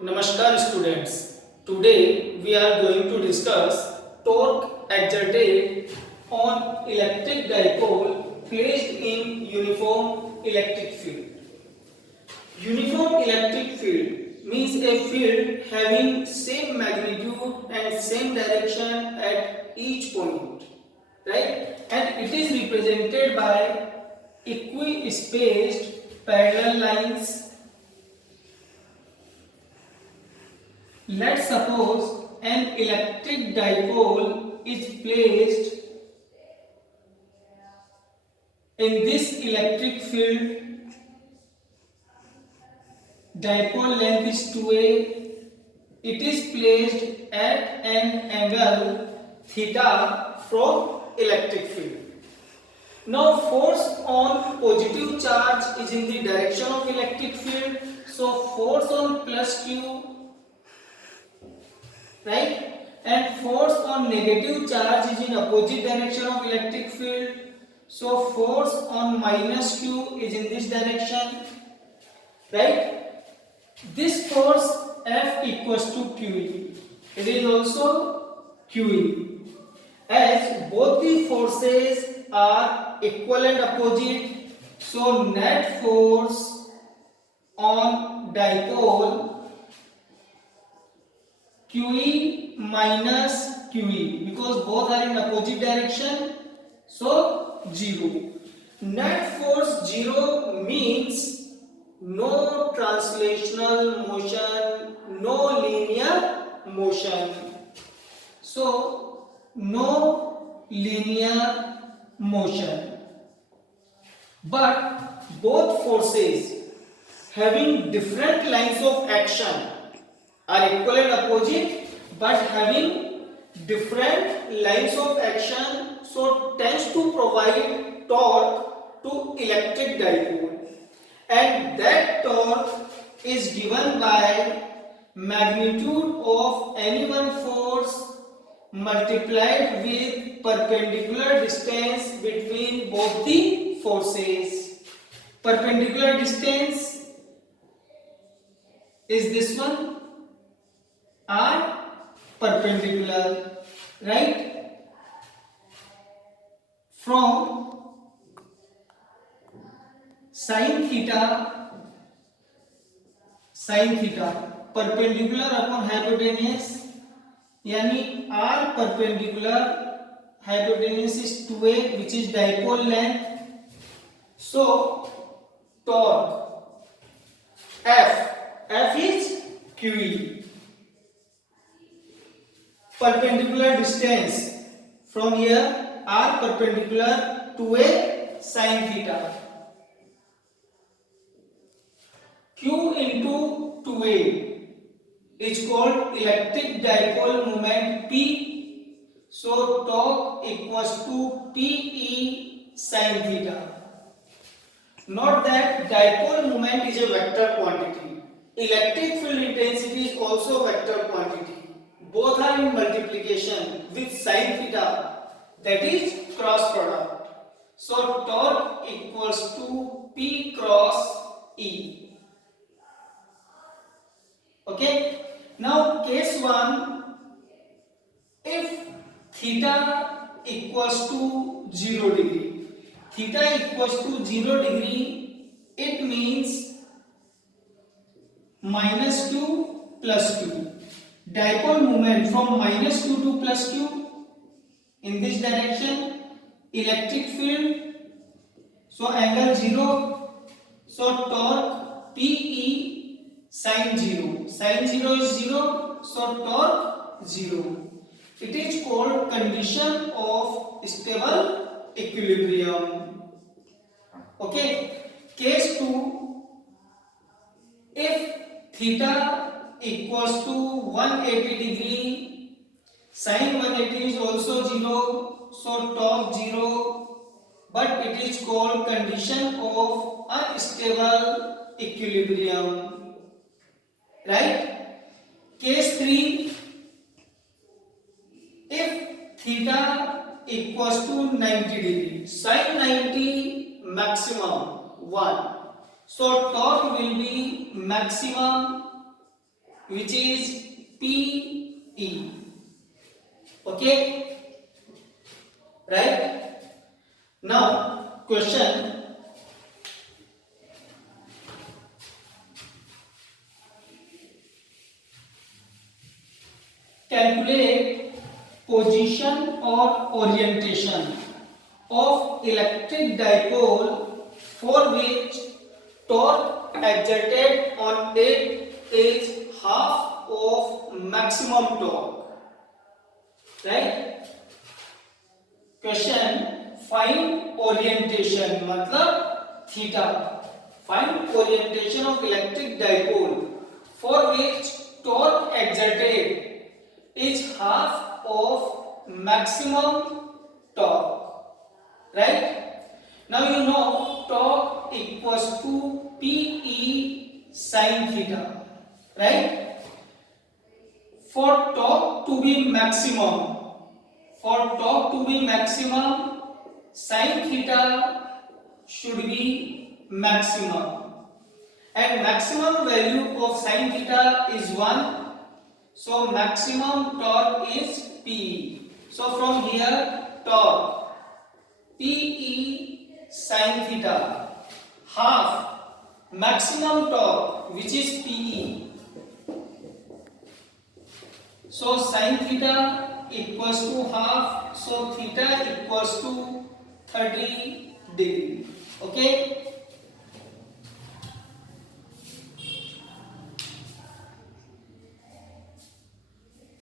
Namaskar students. Today we are going to discuss torque exerted on electric dipole placed in uniform electric field. Uniform electric field means a field having same magnitude and same direction at each point, right? And it is represented by equi-spaced parallel lines. Let's suppose an electric dipole is placed in this electric field. Dipole length is 2a. It is placed at an angle theta from electric field. Now force on positive charge is in the direction of electric field. So force on plus q, right, and force on negative charge is in opposite direction of electric field, so force on minus q is in this direction, right. This force F equals to QE. It is also QE, as both the forces are equal and opposite, so net force on dipole QE minus QE, because both are in opposite direction, so 0. Net force 0 means no translational motion, no linear motion. So no linear motion. But both forces having different lines of action are equal and opposite, but having different lines of action, so tends to provide torque to electric dipole, and that torque is given by magnitude of any one force multiplied with perpendicular distance between both the forces. Perpendicular distance is this one, are perpendicular, right, from sin theta perpendicular upon hypotenuse, यानी r perpendicular, hypotenuse is 2a, which is dipole length, so torque F is QE. Perpendicular distance from here r perpendicular to a sin theta, q into 2a is called electric dipole moment P, so torque equals to PE sin theta. Note that dipole moment is a vector quantity. Electric field intensity is also vector quantity. Both are in multiplication with sin theta, that is cross product. So torque equals to P cross E. Okay. Now case 1, if theta equals to 0 degree, theta equals to 0 degree, it means minus q plus q. Dipole moment from minus q to plus q in this direction, electric field, so angle 0, so torque PE sin 0. Sin 0 is 0, so torque 0. It is called condition of stable equilibrium. Okay. Case 2, if theta equals to 180 degree, sin 180 is also 0, so torque 0, but it is called condition of unstable equilibrium, right. Case 3, if theta equals to 90 degree, sin 90 maximum 1, so torque will be maximum which is PE. Okay, right? Now question, calculate position or orientation of electric dipole for which torque exerted on it is half of maximum torque. Right? Question, find orientation मतलब theta. Find orientation of electric dipole for which torque exerted is half of maximum torque. Right? Now you know torque equals to PE sin theta. Right? For torque to be maximum, sin theta should be maximum, and maximum value of sin theta is 1. So maximum torque is P. So from here torque PE sin theta half maximum torque, which is PE. So sin theta equals to half. So theta equals to 30 degree. Okay.